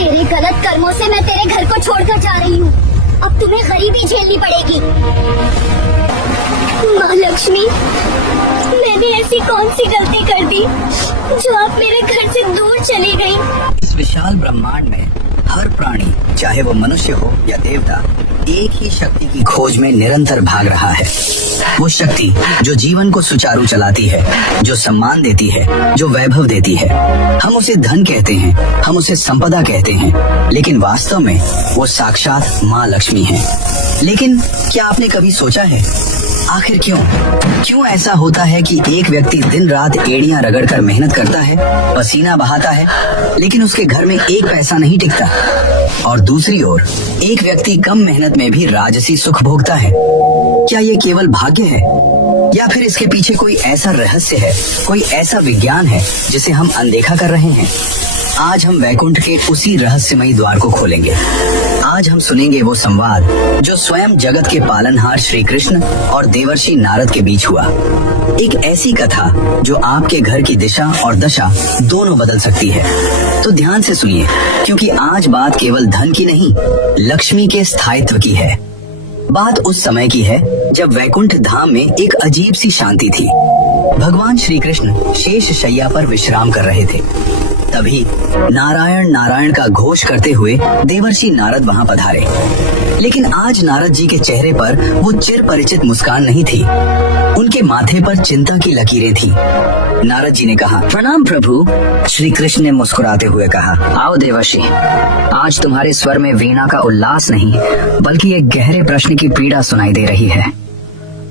तेरे गलत कर्मों से मैं तेरे घर को छोड़कर जा रही हूँ। अब तुम्हें गरीबी झेलनी पड़ेगी। माँ लक्ष्मी, मैंने ऐसी कौन सी गलती कर दी जो आप मेरे घर से दूर चली गई? इस विशाल ब्रह्मांड में हर प्राणी, चाहे वो मनुष्य हो या देवता, एक ही शक्ति की खोज में निरंतर भाग रहा है। वो शक्ति जो जीवन को सुचारू चलाती है, जो सम्मान देती है, जो वैभव देती है। हम उसे धन कहते हैं, हम उसे संपदा कहते हैं, लेकिन वास्तव में वो साक्षात माँ लक्ष्मी है। लेकिन क्या आपने कभी सोचा है आखिर क्यों ऐसा होता है कि एक व्यक्ति दिन रात एड़ियां रगड़कर मेहनत करता है, पसीना बहाता है, लेकिन उसके घर में एक पैसा नहीं टिकता, और दूसरी ओर एक व्यक्ति कम मेहनत में भी राजसी सुख भोगता है? क्या ये केवल भाग्य है या फिर इसके पीछे कोई ऐसा रहस्य है, कोई ऐसा विज्ञान है जिसे हम अनदेखा कर रहे हैं? आज हम वैकुंठ के उसी रहस्यमयी द्वार को खोलेंगे। आज हम सुनेंगे वो संवाद जो स्वयं जगत के पालनहार श्री कृष्ण और देवर्षि नारद के बीच हुआ। एक ऐसी कथा जो आपके घर की दिशा और दशा दोनों बदल सकती है। तो ध्यान से सुनिए, क्योंकि आज बात केवल धन की नहीं, लक्ष्मी के स्थायित्व की है। बात उस समय की है जब वैकुंठ धाम में एक अजीब सी शांति थी। भगवान श्री कृष्ण शेष शैया पर विश्राम कर रहे थे। तभी नारायण नारायण का घोष करते हुए देवर्षि नारद वहां पधारे। लेकिन आज नारद जी के चेहरे पर वो चिर परिचित मुस्कान नहीं थी। उनके माथे पर चिंता की लकीरें थी। नारद जी ने कहा, प्रणाम प्रभु। श्री कृष्ण ने मुस्कुराते हुए कहा, आओ देवर्षि, आज तुम्हारे स्वर में वीणा का उल्लास नहीं बल्कि एक गहरे प्रश्न की पीड़ा सुनाई दे रही है।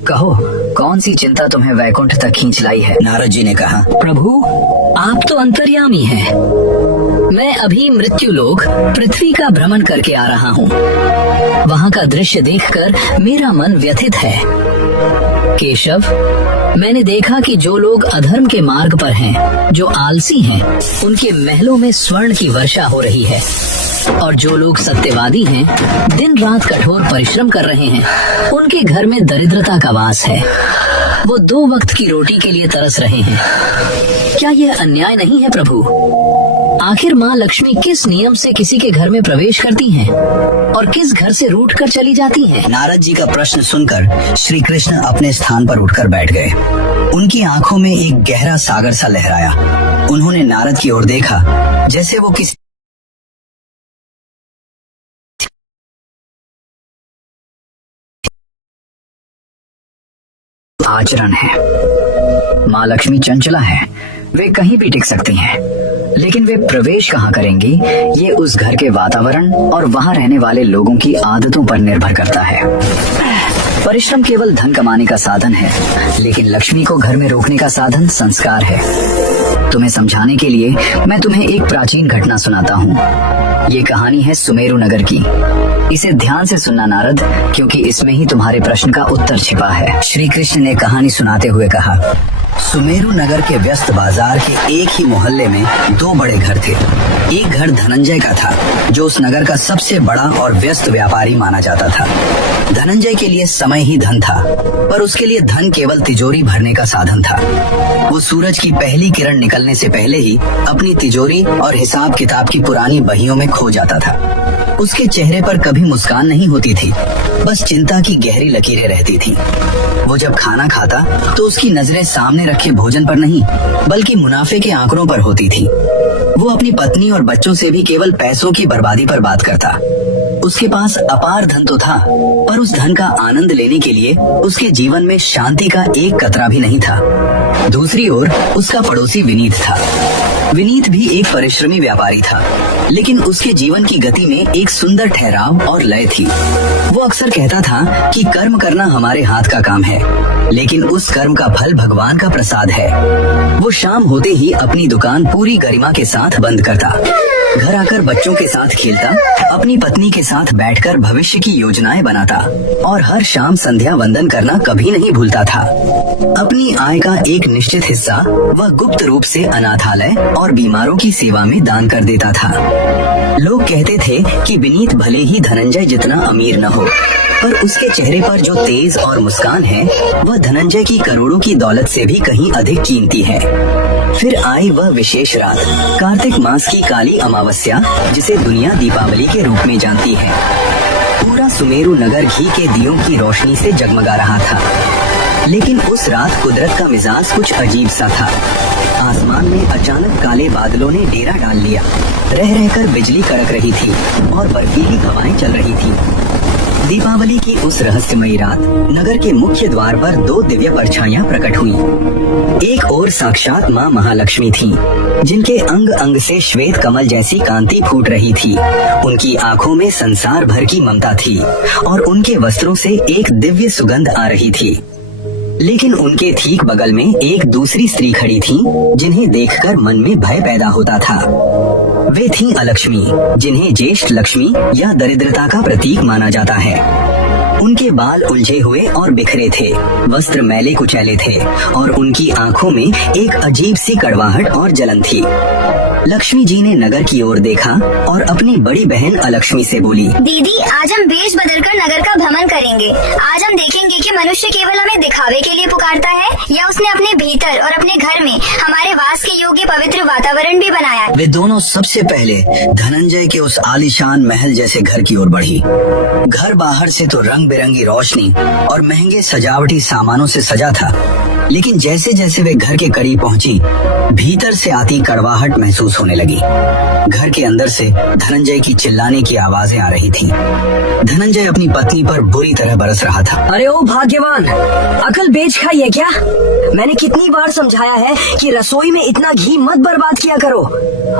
कहो, कौन सी चिंता तुम्हें वैकुंठ तक खींच लाई है? नारद जी ने कहा, प्रभु आप तो अंतर्यामी हैं। मैं अभी मृत्युलोक पृथ्वी का भ्रमण करके आ रहा हूँ। वहाँ का दृश्य देखकर मेरा मन व्यथित है। केशव, मैंने देखा कि जो लोग अधर्म के मार्ग पर हैं, जो आलसी हैं, उनके महलों में स्वर्ण की वर्षा हो रही है, और जो लोग सत्यवादी हैं, दिन रात कठोर परिश्रम कर रहे हैं, उनके घर में दरिद्रता का वास है। वो 2 वक्त की रोटी के लिए तरस रहे हैं। क्या यह अन्याय नहीं है प्रभु? आखिर माँ लक्ष्मी किस नियम से किसी के घर में प्रवेश करती हैं और किस घर से रूठ कर चली जाती हैं? नारद जी का प्रश्न सुनकर श्री कृष्ण अपने स्थान पर उठकर बैठ गए। उनकी आंखों में एक गहरा सागर सा लहराया। उन्होंने नारद की ओर देखा जैसे वो किसी आचरण है। माँ लक्ष्मी चंचला है, वे कहीं भी टिक सकती हैं, लेकिन वे प्रवेश कहाँ करेंगी ये उस घर के वातावरण और वहाँ रहने वाले लोगों की आदतों पर निर्भर करता है। परिश्रम केवल धन कमाने का साधन है, लेकिन लक्ष्मी को घर में रोकने का साधन संस्कार है। तुम्हें समझाने के लिए मैं तुम्हें एक प्राचीन घटना सुनाता हूँ। ये कहानी है सुमेरु नगर की। इसे ध्यान से सुनना नारद, क्योंकि इसमें ही तुम्हारे प्रश्न का उत्तर छिपा है। श्री कृष्ण ने कहानी सुनाते हुए कहा, सुमेरु नगर के व्यस्त बाजार के एक ही मोहल्ले में 2 बड़े घर थे। एक घर धनंजय का था, जो उस नगर का सबसे बड़ा और व्यस्त व्यापारी माना जाता था। धनंजय के लिए समय ही धन था, पर उसके लिए धन केवल तिजोरी भरने का साधन था। वो सूरज की पहली किरण निकलने से पहले ही अपनी तिजोरी और हिसाब किताब की पुरानी बहियों में खो जाता था। उसके चेहरे पर कभी मुस्कान नहीं होती थी, बस चिंता की गहरी लकीरें रहती थी। वो जब खाना खाता तो उसकी नजरें सामने रखे भोजन पर नहीं, बल्कि मुनाफे के आंकड़ों पर होती थी। वो अपनी पत्नी और बच्चों से भी केवल पैसों की बर्बादी पर बात करता। उसके पास अपार धन तो था, पर उस धन का आनंद लेने के लिए उसके जीवन में शांति का एक कतरा भी नहीं था। दूसरी ओर उसका पड़ोसी विनीत था। विनीत भी एक परिश्रमी व्यापारी था, लेकिन उसके जीवन की गति में एक सुंदर ठहराव और लय थी। वो अक्सर कहता था कि कर्म करना हमारे हाथ का काम है, लेकिन उस कर्म का फल भगवान का प्रसाद है। वो शाम होते ही अपनी दुकान पूरी गरिमा के साथ बंद करता, घर आकर बच्चों के साथ खेलता, अपनी पत्नी के साथ बैठकर भविष्य की योजनाएं बनाता और हर शाम संध्या वंदन करना कभी नहीं भूलता था। अपनी आय का एक निश्चित हिस्सा वह गुप्त रूप से अनाथालय और बीमारों की सेवा में दान कर देता था। लोग कहते थे कि विनीत भले ही धनंजय जितना अमीर न हो, पर उसके चेहरे पर जो तेज और मुस्कान है वह धनंजय की करोड़ों की दौलत से भी कहीं अधिक कीमती है। फिर आई वह विशेष रात, कार्तिक मास की काली अमावस्या। अमावस्या, जिसे दुनिया दीपावली के रूप में जानती है। पूरा सुमेरु नगर घी के दियों की रोशनी से जगमगा रहा था। लेकिन उस रात कुदरत का मिजाज कुछ अजीब सा था। आसमान में अचानक काले बादलों ने डेरा डाल लिया। रह रहकर बिजली कड़क रही थी और बर्फीली हवाएं चल रही थी। दीपावली की उस रहस्यमयी रात नगर के मुख्य द्वार पर दो दिव्य परछाइयां प्रकट हुईं। एक ओर साक्षात मां महालक्ष्मी थीं, जिनके अंग अंग से श्वेत कमल जैसी कांति फूट रही थी। उनकी आंखों में संसार भर की ममता थी और उनके वस्त्रों से एक दिव्य सुगंध आ रही थी। लेकिन उनके ठीक बगल में एक दूसरी स्त्री खड़ी थी, जिन्हें देखकर मन में भय पैदा होता था। वे थीं अलक्ष्मी, जिन्हें ज्येष्ठ लक्ष्मी या दरिद्रता का प्रतीक माना जाता है। उनके बाल उलझे हुए और बिखरे थे, वस्त्र मैले कुचैले थे और उनकी आंखों में एक अजीब सी कड़वाहट और जलन थी। लक्ष्मी जी ने नगर की ओर देखा और अपनी बड़ी बहन अलक्ष्मी से बोली, दीदी, आज हम वेश बदलकर नगर का भ्रमण करेंगे। आज हम देखेंगे कि मनुष्य केवल हमें दिखावे के लिए पुकारता है या उसने अपने भीतर और अपने घर में हमारे वास के योग्य पवित्र वातावरण भी बनाया है। वे दोनों सबसे पहले धनंजय के उस आलीशान महल जैसे घर की ओर बढ़ी। घर बाहर से तो रंग बिरंगी रोशनी और महंगे सजावटी सामानों से सजा था, लेकिन जैसे जैसे वे घर के करीब पहुंची, भीतर से आती कड़वाहट महसूस होने लगी। घर के अंदर से धनंजय की चिल्लाने की आवाजें आ रही थीं। धनंजय अपनी पत्नी पर बुरी तरह बरस रहा था। अरे ओ भाग्यवान, अकल बेच खाई है क्या? मैंने कितनी बार समझाया है कि रसोई में इतना घी मत बर्बाद किया करो,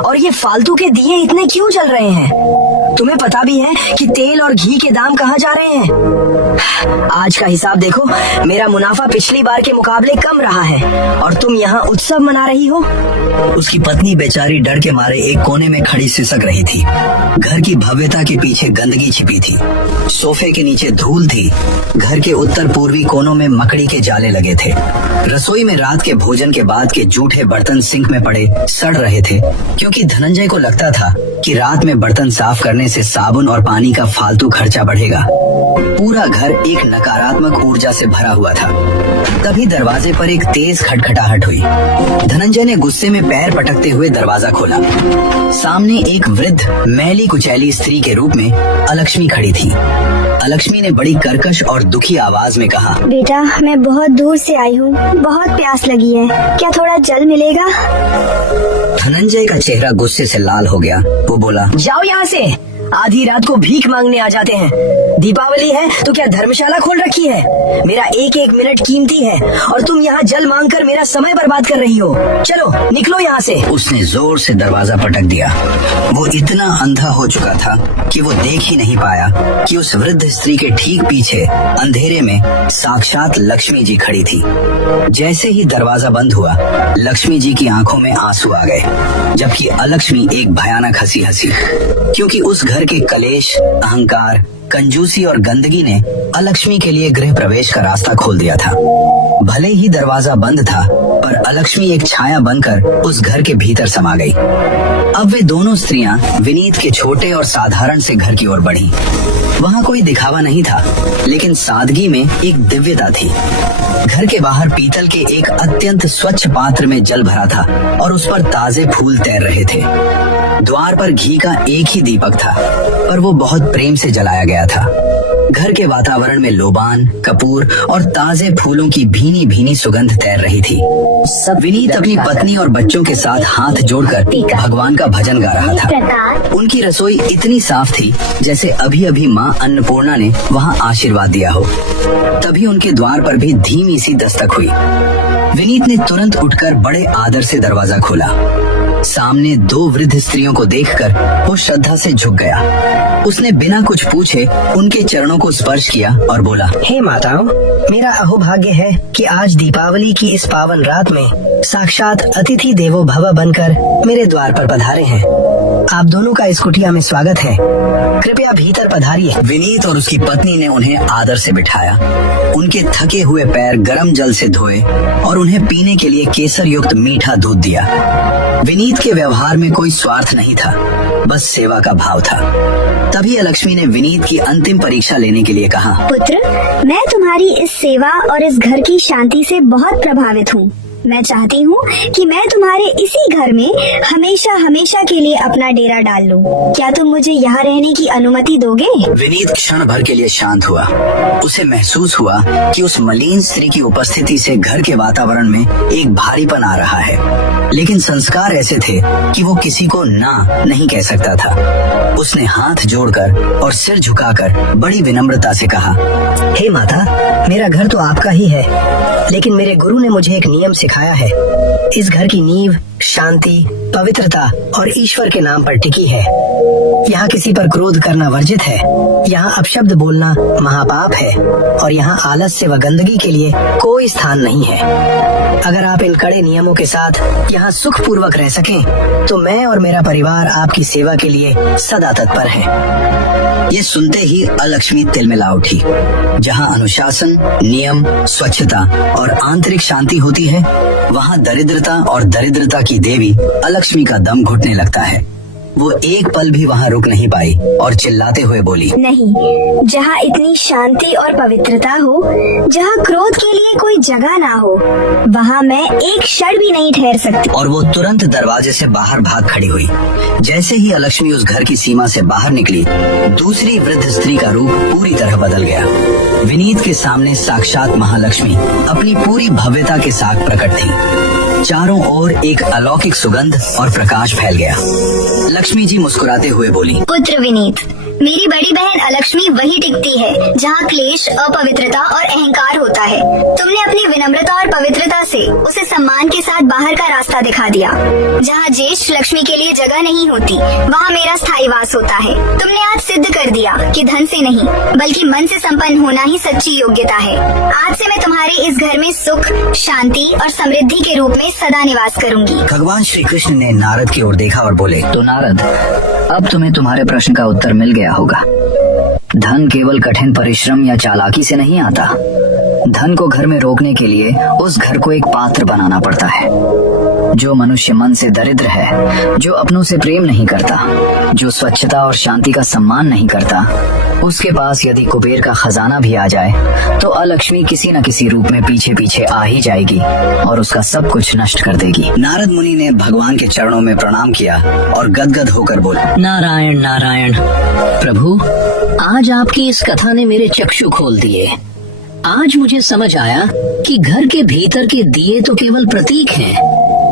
और ये फालतू के दिए इतने क्यों जल रहे हैं? तुम्हें पता भी है कि तेल और घी के दाम कहाँ जा रहे हैं? आज का हिसाब देखो, मेरा मुनाफा पिछली बार के मुकाबले कम रहा है और तुम यहाँ उत्सव मना रही हो। उसकी पत्नी बेचारी डर के मारे एक कोने में खड़ी सिसक रही थी। घर की भव्यता के पीछे गंदगी छिपी थी। सोफे के नीचे धूल थी। घर के उत्तर पूर्वी कोनों में मकड़ी के जाले लगे थे। रसोई में रात के भोजन के बाद के जूठे बर्तन सिंक में पड़े सड़ रहे थे, क्योंकि धनंजय को लगता था कि रात में बर्तन साफ करने से साबुन और पानी का फालतू खर्चा बढ़ेगा। पूरा घर एक नकारात्मक ऊर्जा से भरा हुआ था। तभी दरवाजे पर एक तेज खटखटाहट हुई। धनंजय ने गुस्से में पैर पटकते हुए दरवाजा खोला। सामने एक वृद्ध मैली कुचैली स्त्री के रूप में अलक्ष्मी खड़ी थी। अलक्ष्मी ने बड़ी कर्कश और दुखी आवाज में कहा, बेटा, मैं बहुत दूर से आई हूँ, बहुत प्यास लगी है, क्या थोड़ा जल मिलेगा? धनंजय का चेहरा गुस्से से लाल हो गया। वो बोला, जाओ यहाँ से, आधी रात को भीख मांगने आ जाते हैं। दीपावली है तो क्या धर्मशाला खोल रखी है? मेरा एक एक मिनट कीमती है और तुम यहाँ जल मांगकर मेरा समय बर्बाद कर रही हो। चलो निकलो यहाँ से। उसने जोर से दरवाजा पटक दिया। वो इतना अंधा हो चुका था कि वो देख ही नहीं पाया कि उस वृद्ध स्त्री के ठीक पीछे अंधेरे में साक्षात लक्ष्मी जी खड़ी थी। जैसे ही दरवाजा बंद हुआ, लक्ष्मी जी की आंखों में आंसू आ गए, जबकि अलक्ष्मी एक भयानक हंसी हंसी, क्योंकि उस घर के कलेश, अहंकार, कंजूसी और गंदगी ने अलक्ष्मी के लिए गृह प्रवेश का रास्ता खोल दिया था। भले ही दरवाजा बंद था, पर अलक्ष्मी एक छाया बनकर उस घर के भीतर समा गई। अब वे दोनों स्त्रियां विनीत के छोटे और साधारण से घर की ओर बढ़ी। वहाँ कोई दिखावा नहीं था, लेकिन सादगी में एक दिव्यता थी। घर के बाहर पीतल के एक अत्यंत स्वच्छ पात्र में जल भरा था और उस पर ताजे फूल तैर रहे थे। द्वार पर घी का एक ही दीपक था, पर वो बहुत प्रेम से जलाया गया था। घर के वातावरण में लोबान, कपूर और ताजे फूलों की भीनी भीनी सुगंध तैर रही थी। विनीत अपनी पत्नी और बच्चों के साथ हाथ जोड़कर भगवान का भजन गा रहा था। उनकी रसोई इतनी साफ थी जैसे अभी अभी माँ अन्नपूर्णा ने वहाँ आशीर्वाद दिया हो। तभी उनके द्वार पर भी धीमी सी दस्तक हुई। विनीत ने तुरंत उठकर बड़े आदर से दरवाजा खोला। सामने दो वृद्ध स्त्रियों को देखकर वो श्रद्धा से झुक गया। उसने बिना कुछ पूछे उनके चरणों को स्पर्श किया और बोला, हे माताओं, मेरा अहोभाग्य है कि आज दीपावली की इस पावन रात में साक्षात अतिथि देवो भव बनकर मेरे द्वार पर पधारे हैं। आप दोनों का इस कुटिया में स्वागत है। कृपया भीतर पधारिए। विनीत और उसकी पत्नी ने उन्हें आदर से बिठाया। उनके थके हुए पैर गर्म जल से धोए और उन्हें पीने के लिए केसर युक्त मीठा दूध दिया। विनीत के व्यवहार में कोई स्वार्थ नहीं था, बस सेवा का भाव था। तभी अलक्ष्मी ने विनीत की अंतिम परीक्षा लेने के लिए कहा, पुत्र, मैं तुम्हारी इस सेवा और इस घर की शांति से बहुत प्रभावित हूँ। मैं चाहती हूँ कि मैं तुम्हारे इसी घर में हमेशा हमेशा के लिए अपना डेरा डाल लूँ। क्या तुम मुझे यहाँ रहने की अनुमति दोगे? विनीत क्षण भर के लिए शांत हुआ। उसे महसूस हुआ कि उस मलिन स्त्री की उपस्थिति से घर के वातावरण में एक भारीपन आ रहा है, लेकिन संस्कार ऐसे थे कि वो किसी को ना नहीं कह सकता था। उसने हाथ जोड़कर और सिर झुकाकर बड़ी विनम्रता से कहा, हे माता, मेरा घर तो आपका ही है, लेकिन मेरे गुरु ने मुझे एक नियम सिखाया है। इस घर की नींव शांति, पवित्रता और ईश्वर के नाम पर टिकी है। यहाँ किसी पर क्रोध करना वर्जित है, यहाँ अपशब्द बोलना महापाप है और यहाँ आलस्य व गंदगी के लिए कोई स्थान नहीं है। अगर आप इन कड़े नियमों के साथ यहाँ सुख पूर्वक रह सकें, तो मैं और मेरा परिवार आपकी सेवा के लिए सदा तत्पर है। ये सुनते ही अलक्ष्मी तिलमिला उठी। जहाँ अनुशासन, नियम, स्वच्छता और आंतरिक शांति होती है, वहाँ दरिद्रता और दरिद्रता की देवी अलक्ष्मी का दम घुटने लगता है। वो एक पल भी वहाँ रुक नहीं पाई और चिल्लाते हुए बोली, नहीं, जहाँ इतनी शांति और पवित्रता हो, जहाँ क्रोध के लिए कोई जगह ना हो, वहाँ मैं एक क्षण भी नहीं ठहर सकती। और वो तुरंत दरवाजे से बाहर भाग खड़ी हुई। जैसे ही अलक्ष्मी उस घर की सीमा से बाहर निकली, दूसरी वृद्ध स्त्री का रूप पूरी तरह बदल गया। विनीत के सामने साक्षात महालक्ष्मी अपनी पूरी भव्यता के साथ प्रकट थी। चारों ओर एक अलौकिक सुगंध और प्रकाश फैल गया। लक्ष्मी जी मुस्कुराते हुए बोली, पुत्र विनीत, मेरी बड़ी बहन अलक्ष्मी वही टिकती है जहाँ क्लेश, अपवित्रता और अहंकार होता है। तुमने अपनी विनम्रता और पवित्रता से उसे सम्मान के साथ बाहर का रास्ता दिखा दिया। जहाँ ज्येष्ठ लक्ष्मी के लिए जगह नहीं होती, वहाँ मेरा स्थायी वास होता है। तुमने आज सिद्ध कर दिया कि धन से नहीं, बल्कि मन से संपन्न होना ही सच्ची योग्यता है। आज से मैं तुम्हारे इस घर में सुख, शांति और समृद्धि के रूप में सदा निवास करूंगी। भगवान श्री कृष्ण ने नारद की ओर देखा और बोले, तो नारद, अब तुम्हें तुम्हारे प्रश्न का उत्तर मिल गया होगा। धन केवल कठिन परिश्रम या चालाकी से नहीं आता। धन को घर में रोकने के लिए उस घर को एक पात्र बनाना पड़ता है। जो मनुष्य मन से दरिद्र है, जो अपनों से प्रेम नहीं करता, जो स्वच्छता और शांति का सम्मान नहीं करता, उसके पास यदि कुबेर का खजाना भी आ जाए, तो अलक्ष्मी किसी न किसी रूप में पीछे पीछे आ ही जाएगी और उसका सब कुछ नष्ट कर देगी। नारद मुनि ने भगवान के चरणों में प्रणाम किया और गदगद होकर बोले, नारायण नारायण। प्रभु, आज आपकी इस कथा ने मेरे चक्षु खोल दिए। आज मुझे समझ आया कि घर के भीतर के दिए तो केवल प्रतीक हैं।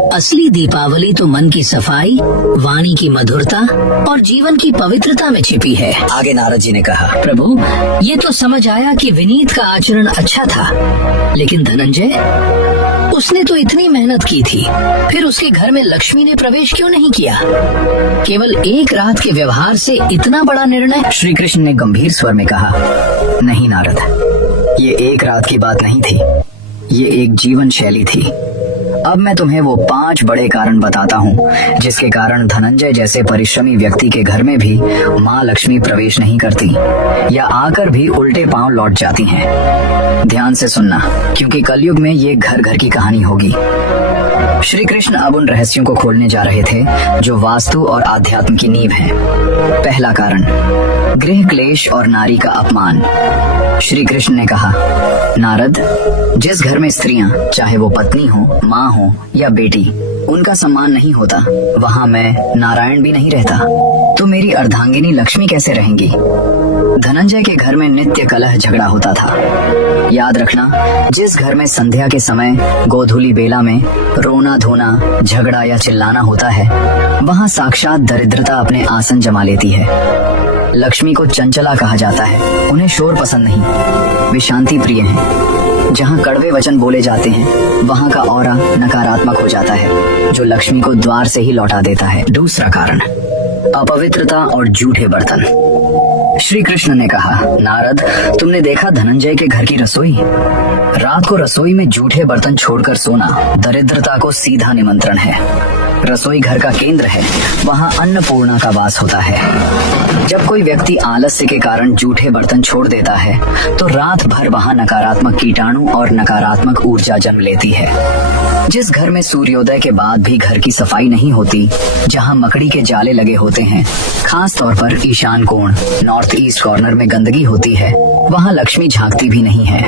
असली दीपावली तो मन की सफाई, वाणी की मधुरता और जीवन की पवित्रता में छिपी है। आगे नारद जी ने कहा, प्रभु, ये तो समझ आया कि विनीत का आचरण अच्छा था, लेकिन धनंजय, उसने तो इतनी मेहनत की थी, फिर उसके घर में लक्ष्मी ने प्रवेश क्यों नहीं किया? केवल एक रात के व्यवहार से इतना बड़ा निर्णय? श्री कृष्ण ने गंभीर स्वर में कहा, नहीं नारद, ये एक रात की बात नहीं थी, ये एक जीवन शैली थी। अब मैं तुम्हें वो 5 बड़े कारण बताता हूँ जिसके कारण धनंजय जैसे परिश्रमी व्यक्ति के घर में भी माँ लक्ष्मी प्रवेश नहीं करती या आकर भी उल्टे पांव लौट जाती हैं। ध्यान से सुनना, क्योंकि कलयुग में ये घर घर की कहानी होगी। श्री कृष्ण अब उन रहस्यों को खोलने जा रहे थे जो वास्तु और आध्यात्म की नींव है। पहला कारण, गृह क्लेश और नारी का अपमान। श्री कृष्ण ने कहा, नारद, जिस घर में स्त्रियां, चाहे वो पत्नी हो, माँ हो या बेटी, उनका सम्मान नहीं होता, वहाँ मैं नारायण भी नहीं रहता, तो मेरी अर्धांगिनी लक्ष्मी कैसे रहेंगी? धनंजय के घर में नित्य कलह झगड़ा होता था। याद रखना, जिस घर में संध्या के समय गोधूली बेला में रोना धोना, झगड़ा या चिल्लाना होता है, वहाँ साक्षात दरिद्रता अपने आसन जमा लेती है। लक्ष्मी को चंचला कहा जाता है। उन्हें शोर पसंद नहीं, वे शांति प्रिय हैं। जहाँ कड़वे वचन बोले जाते हैं, वहाँ का ऑरा नकारात्मक हो जाता है, जो लक्ष्मी को द्वार से ही लौटा देता है। दूसरा कारण, अपवित्रता और झूठे बर्तन। श्री कृष्ण ने कहा, नारद, तुमने देखा धनंजय के घर की रसोई? रात को रसोई में झूठे बर्तन छोड़कर सोना दरिद्रता को सीधा निमंत्रण है। रसोई घर का केंद्र है, वहाँ अन्नपूर्णा का वास होता है। जब कोई व्यक्ति आलस्य के कारण झूठे बर्तन छोड़ देता है, तो रात भर वहाँ नकारात्मक कीटाणु और नकारात्मक ऊर्जा जन्म लेती है। जिस घर में सूर्योदय के बाद भी घर की सफाई नहीं होती, जहाँ मकड़ी के जाले लगे होते हैं, खास तौर पर ईशान कोण, नॉर्थ ईस्ट कॉर्नर में गंदगी होती है, वहाँ लक्ष्मी झांकती भी नहीं है।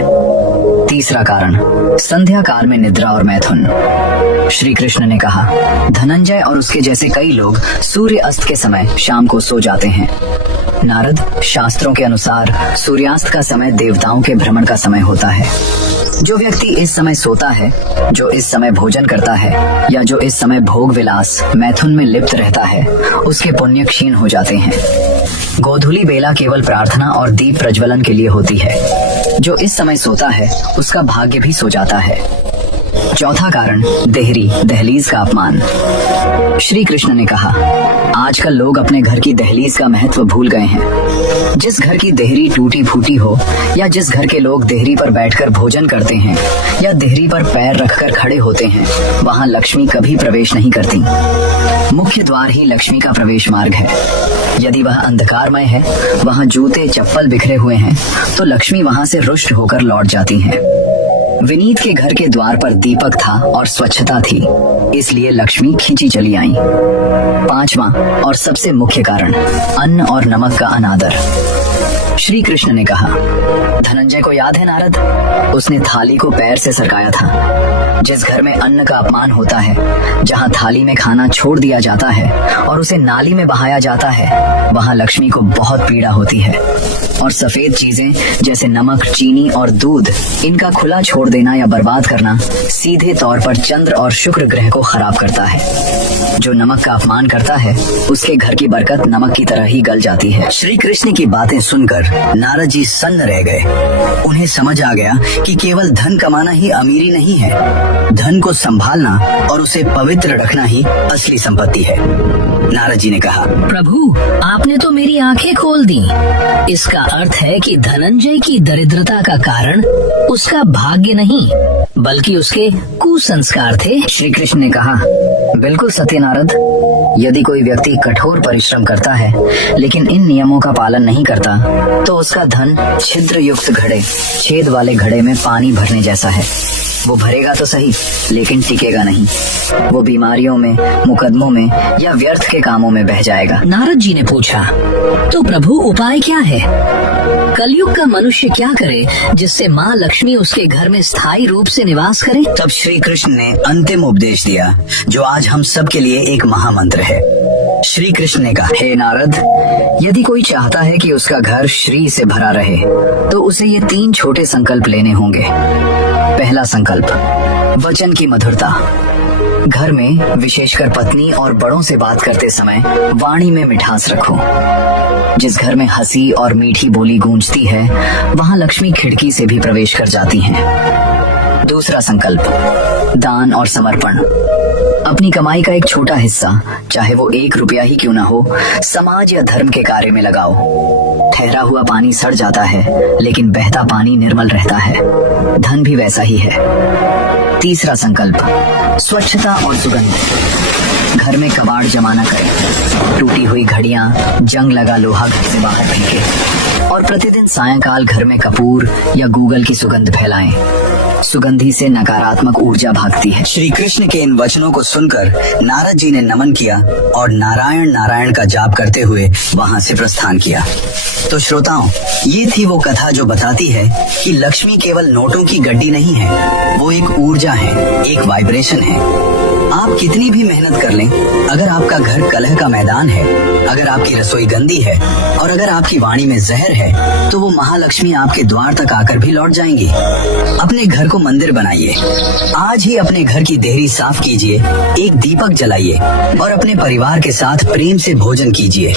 तीसरा कारण, संध्या काल में निद्रा और मैथुन। श्री कृष्ण ने कहा, धनंजय और उसके जैसे कई लोग सूर्य अस्त के समय शाम को सो जाते हैं। नारद, शास्त्रों के अनुसार सूर्यास्त का समय देवताओं के भ्रमण का समय होता है। जो व्यक्ति इस समय सोता है, जो इस समय भोजन करता है या जो इस समय भोग विलास मैथुन में लिप्त रहता है, उसके पुण्य क्षीण हो जाते हैं। गोधूली बेला केवल प्रार्थना और दीप प्रज्वलन के लिए होती है। जो इस समय सोता है उसका भाग्य भी सो जाता है। चौथा कारण, देहरी, दहलीज का अपमान। श्री कृष्ण ने कहा, आजकल लोग अपने घर की दहलीज का महत्व भूल गए हैं। जिस घर की देहरी टूटी फूटी हो या जिस घर के लोग देहरी पर बैठकर भोजन करते हैं या देहरी पर पैर रखकर खड़े होते हैं, वहाँ लक्ष्मी कभी प्रवेश नहीं करती। मुख्य द्वार ही लक्ष्मी का प्रवेश मार्ग है। यदि वह अंधकारमय है, वहाँ जूते चप्पल बिखरे हुए हैं, तो लक्ष्मी वहाँ से रुष्ट होकर लौट जाती हैं। विनीत के घर के द्वार पर दीपक था और स्वच्छता थी, इसलिए लक्ष्मी खींची चली आई। पांचवा और सबसे मुख्य कारण, अन्न और नमक का अनादर। श्री कृष्ण ने कहा, धनंजय को याद है नारद, उसने थाली को पैर से सरकाया था। जिस घर में अन्न का अपमान होता है, जहाँ थाली में खाना छोड़ दिया जाता है और उसे नाली में बहाया जाता है, वहाँ लक्ष्मी को बहुत पीड़ा होती है। और सफेद चीजें जैसे नमक, चीनी और दूध, इनका खुला छोड़ देना या बर्बाद करना सीधे तौर पर चंद्र और शुक्र ग्रह को खराब करता है। जो नमक का अपमान करता है, उसके घर की बरकत नमक की तरह ही गल जाती है। श्री कृष्ण की बातें सुनकर नारद जी सन्न रह गए। उन्हें समझ आ गया कि केवल धन कमाना ही अमीरी नहीं है, धन को संभालना और उसे पवित्र रखना ही असली संपत्ति है। नारद जी ने कहा, प्रभु, आपने तो मेरी आंखें खोल दी। इसका अर्थ है कि धनंजय की दरिद्रता का कारण उसका भाग्य नहीं, बल्कि उसके कुसंस्कार थे। श्री कृष्ण ने कहा, बिल्कुल सत्य नारद। यदि कोई व्यक्ति कठोर परिश्रम करता है लेकिन इन नियमों का पालन नहीं करता, तो उसका धन छिद्र युक्त घड़े, छेद वाले घड़े में पानी भरने जैसा है। वो भरेगा तो सही, लेकिन टिकेगा नहीं। वो बीमारियों में, मुकदमों में या व्यर्थ के कामों में बह जाएगा। नारद जी ने पूछा, तो प्रभु उपाय क्या है? कलयुग का मनुष्य क्या करे जिससे माँ लक्ष्मी उसके घर में स्थायी रूप से निवास करे? तब श्री कृष्ण ने अंतिम उपदेश दिया, जो आज हम सब के लिए एक महामंत्र है। श्री कृष्ण ने कहा, हे नारद, यदि कोई चाहता है कि उसका घर श्री से भरा रहे, तो उसे ये 3 छोटे संकल्प लेने होंगे। पहला संकल्प, वचन की मधुरता। घर में विशेषकर पत्नी और बड़ों से बात करते समय वाणी में मिठास रखो। जिस घर में हंसी और मीठी बोली गूंजती है, वहाँ लक्ष्मी खिड़की से भी प्रवेश कर जाती हैं। दूसरा संकल्प, दान और समर्पण। अपनी कमाई का एक छोटा हिस्सा, चाहे वो 1 रुपया ही क्यों ना हो, समाज या धर्म के कार्य में लगाओ। ठहरा हुआ पानी सड़ जाता है, लेकिन बहता पानी निर्मल रहता है। धन भी वैसा ही है। तीसरा संकल्प, स्वच्छता और सुगंध। घर में कबाड़ जमा न करें। टूटी हुई घड़ियां, जंग लगा लोहा घर से बाहर फेंके और प्रतिदिन सायंकाल घर में कपूर या गूगल की सुगंध फैलाएं। सुगंधी से नकारात्मक ऊर्जा भागती है। श्री कृष्ण के इन वचनों को सुनकर नारद जी ने नमन किया और नारायण नारायण का जाप करते हुए वहाँ से प्रस्थान किया। तो श्रोताओं, ये थी वो कथा जो बताती है कि लक्ष्मी केवल नोटों की गड्डी नहीं है, वो एक ऊर्जा है, एक वाइब्रेशन है। आप कितनी भी मेहनत कर लें, अगर आपका घर कलह का मैदान है, अगर आपकी रसोई गंदी है और अगर आपकी वाणी में जहर है, तो वो महालक्ष्मी आपके द्वार तक आकर भी लौट जाएंगी। अपने घर को मंदिर बनाइए। आज ही अपने घर की देहरी साफ कीजिए, एक दीपक जलाइए और अपने परिवार के साथ प्रेम से भोजन कीजिए।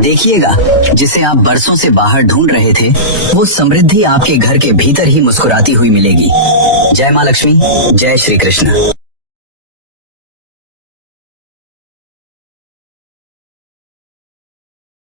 देखिएगा, जिसे आप बरसों से बाहर ढूंढ रहे थे, वो समृद्धि आपके घर के भीतर ही मुस्कुराती हुई मिलेगी। जय माँ लक्ष्मी, जय श्री कृष्ण।